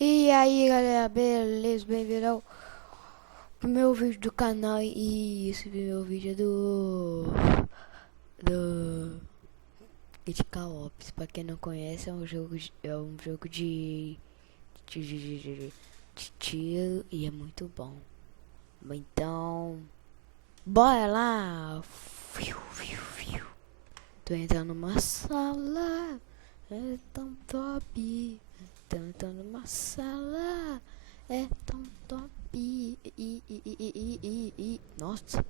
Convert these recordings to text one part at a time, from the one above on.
E aí galera, beleza? Bem-vindo ao meu vídeo do canal. E esse meu vídeo é do Critical Ops. Pra quem não conhece, é um jogo de tiro e é muito bom. Então, bora lá! Tô entrando numa sala, é tão top. Tô entrando numa sala, é tão top. Nossa,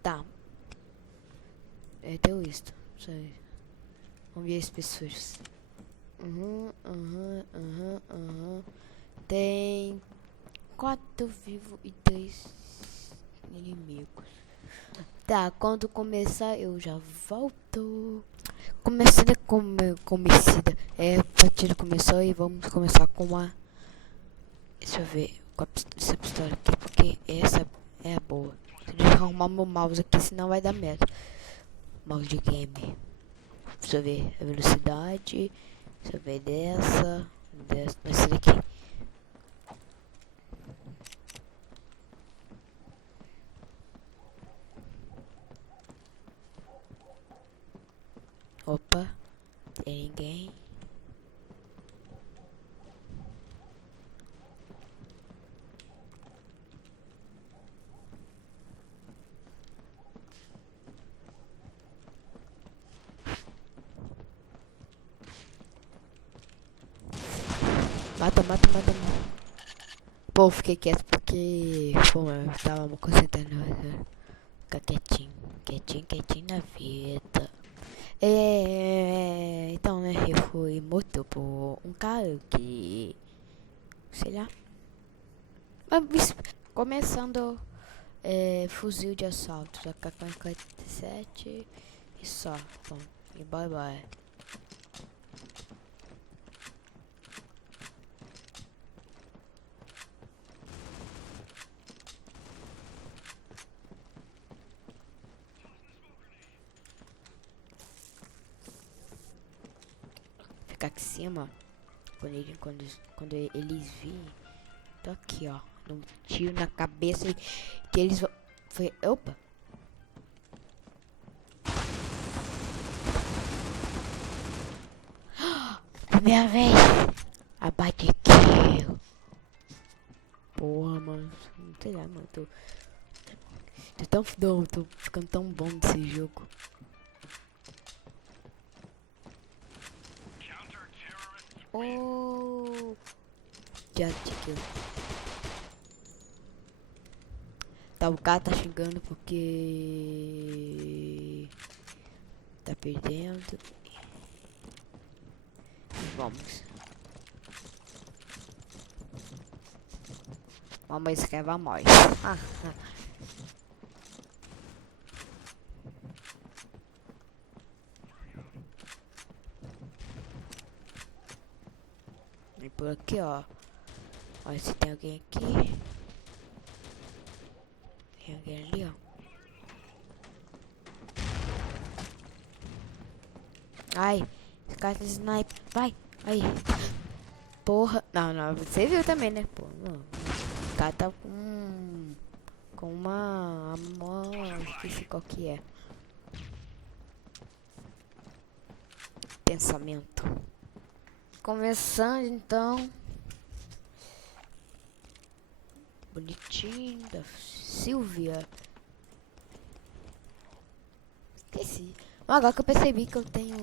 tá. É deu isto. Vamos ver as pessoas. Tem 4 vivos e 3 inimigos. Tá, quando começar eu já volto. Comecida. A partida começou e vamos começar com uma. Deixa eu ver com essa pistola aqui, porque essa é a boa. Deixa eu arrumar meu mouse aqui, senão vai dar merda. Mouse de game. Deixa eu ver a velocidade. Deixa eu ver dessa daqui. Opa, tem ninguém. Mata. Pô, fiquei quieto porque, pô, eu tava me concentrando. Ficar quietinho na vida. Então, né, eu fui morto por um cara que, sei lá, começando fuzil de assalto, AK-47 e só, bom, e bye bye. Ficar aqui em cima, quando eles virem, tô aqui, ó, um tiro na cabeça e que eles vão, opa. Primeira vez, abate kill. Porra, mano, não sei lá, mano, tô ficando tão bom desse jogo. Oh, já kill. Tá, o cara tá xingando porque tá perdendo. Vamos. Vamos escrever mais. E por aqui, ó. Olha se tem alguém aqui. Tem alguém ali, ó. Ai, esse cara tá sniper. Vai, aí. Porra. Não, você viu também, né? Pô, não. O cara tá com uma amor. Esqueci qual que é. Pensamento. Começando então. Bonitinho da Silvia. Esqueci. Agora que eu percebi que eu tenho.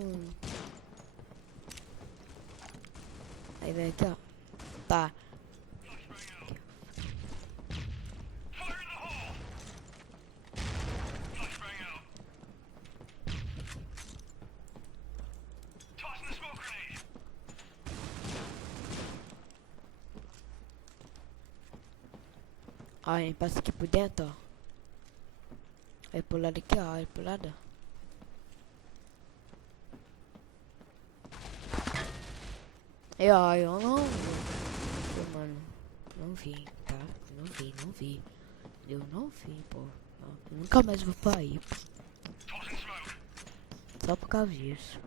Aí vem aqui, ó. Tá. Aí passa aqui por dentro, ó. Aí pro lado aqui, ó. Aí pro lado. Eu não. Mano, não vi, tá? Não vi. Eu não vi, pô. Não, nunca mais vou pra aí, pô. Só por causa disso.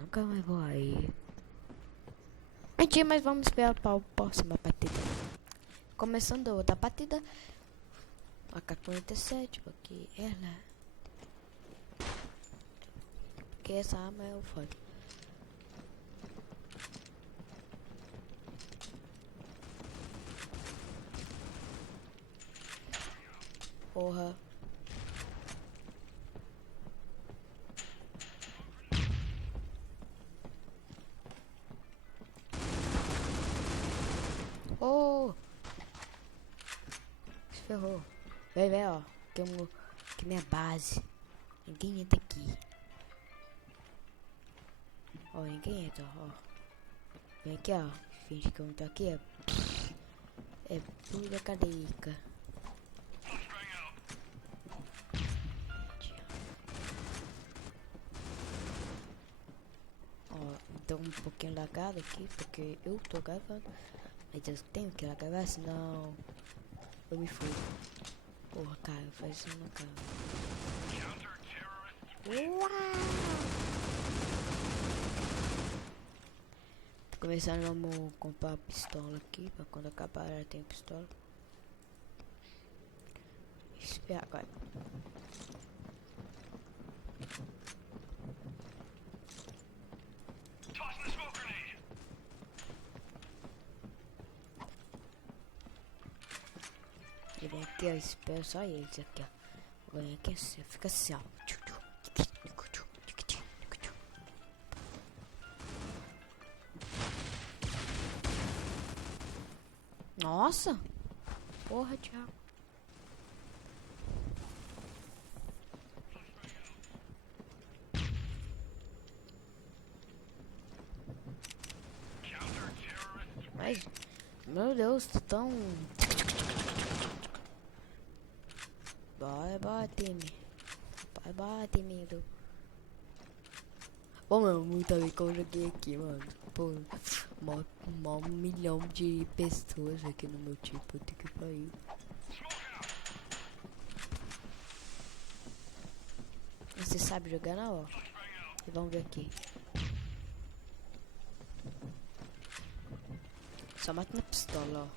Nunca mais vou aí. Mentira, mas vamos esperar para a próxima partida. Começando outra partida. AK-47, porque ela... Porque essa arma é o foda. Porra. Oh! Se ferrou. Vem, ó. Tem aqui minha base. Ninguém entra aqui. Ó, ninguém entra, ó. Vem aqui, ó. Finge que eu não tô aqui, ó. É pura cadeica. Ó, então um pouquinho lagado aqui, porque eu tô gravando. Mas eu tenho que gravar, senão eu me fui. Porra, cara, faz isso na cara. Uau! Começando, vamos comprar a pistola aqui, pra quando acabar ela tem pistola. Espera agora. Ele vem aqui, ó, espera só eles aqui, ó. Vem aqui assim, fica assim, ó. Nossa! Porra, Thiago. Mas, meu Deus, tá tão... Bora, time. Bora, time. Bom, mano, muito bem que eu joguei aqui, mano. Pô, mó milhão de pessoas aqui no meu time. Puta que pariu. Você sabe jogar na ó. E vamos ver aqui. Só mata na pistola, ó.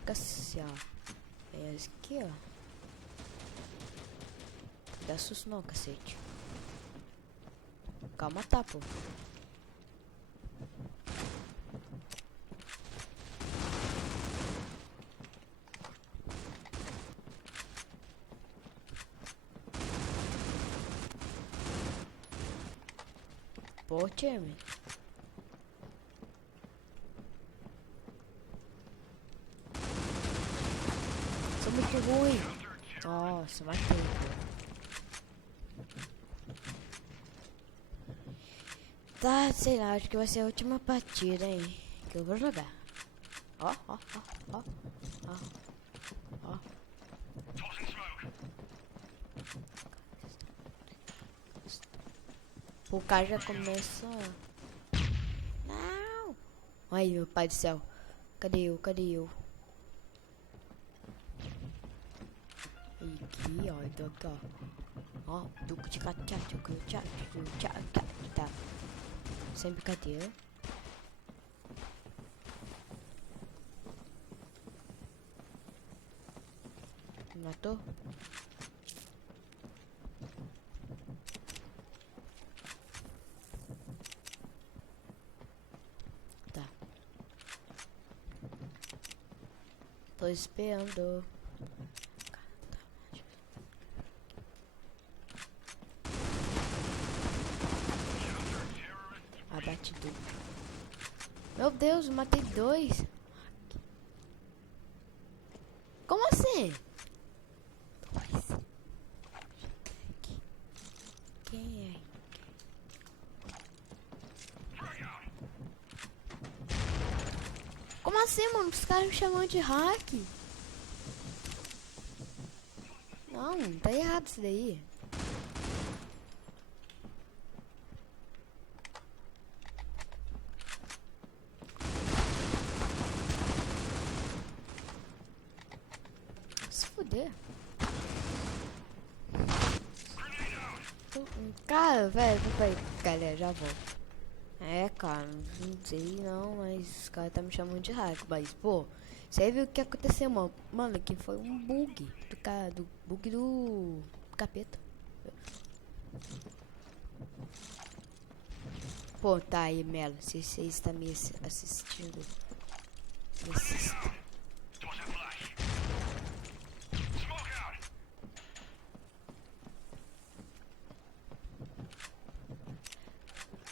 Fica assim, ó. É esse aqui, ó. Não dá susto não, cacete. Calma, tá, pô. Pô, time. Sou muito ruim. Nossa, matei, pô. Tá, sei lá, acho que vai ser a última partida, hein. Que eu vou jogar. Ó. O cara já começa. Não! Ai, meu pai do céu. Cadê eu? Aqui, ó. Então aqui, ó. Ó, tá. Sem brincadeira. Matou? Tá. Tô esperando. Abate tudo. Meu Deus, matei 2. Como assim? 2. Quem é? Como assim, mano? Os caras me chamam de hack. Não, tá errado isso daí. Se fuder. Cara, velho, galera, já volto. É, cara, não sei não, mas os caras tá me chamando de hack, mas, pô, você viu o que aconteceu, mano? Mano, aqui foi um bug do cara, do bug do capeta. Pô, tá aí, Melo, se você está me assistindo, me assista.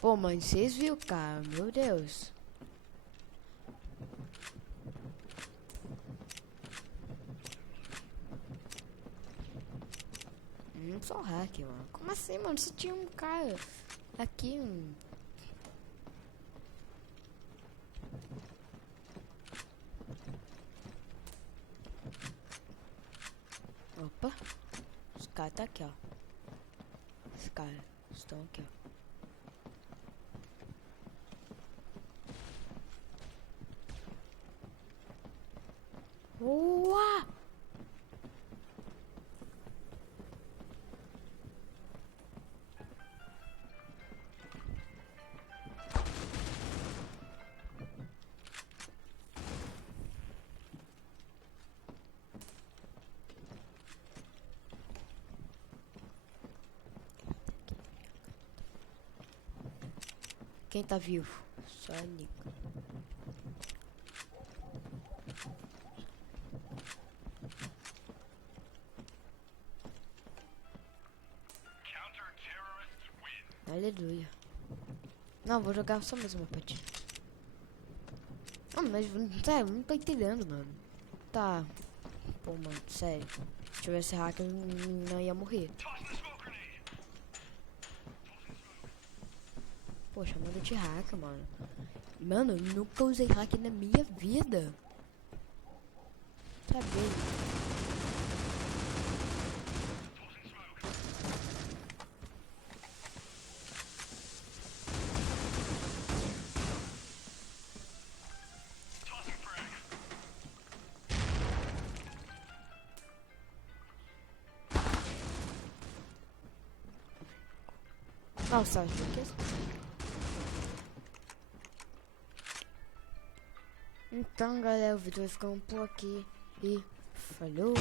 Pô, mano, vocês viram, cara, meu Deus. Não sou hack, mano. Como assim, mano? Se tinha um cara aqui, Opa, os caras tá aqui, ó. Os caras estão aqui, ó. Boa! Quem tá vivo? Só a Nico. Aleluia. Não, vou jogar só mais uma partida. Ah, mas sério, não tô entendendo, mano. Tá. Pô, mano, sério. Se tivesse hacker, eu não ia morrer. Pô, chamando de hacker, mano. Mano, eu nunca usei hack na minha vida. Sabe? Nossa, acho que então, galera, o vídeo vai ficando por aqui. E falou!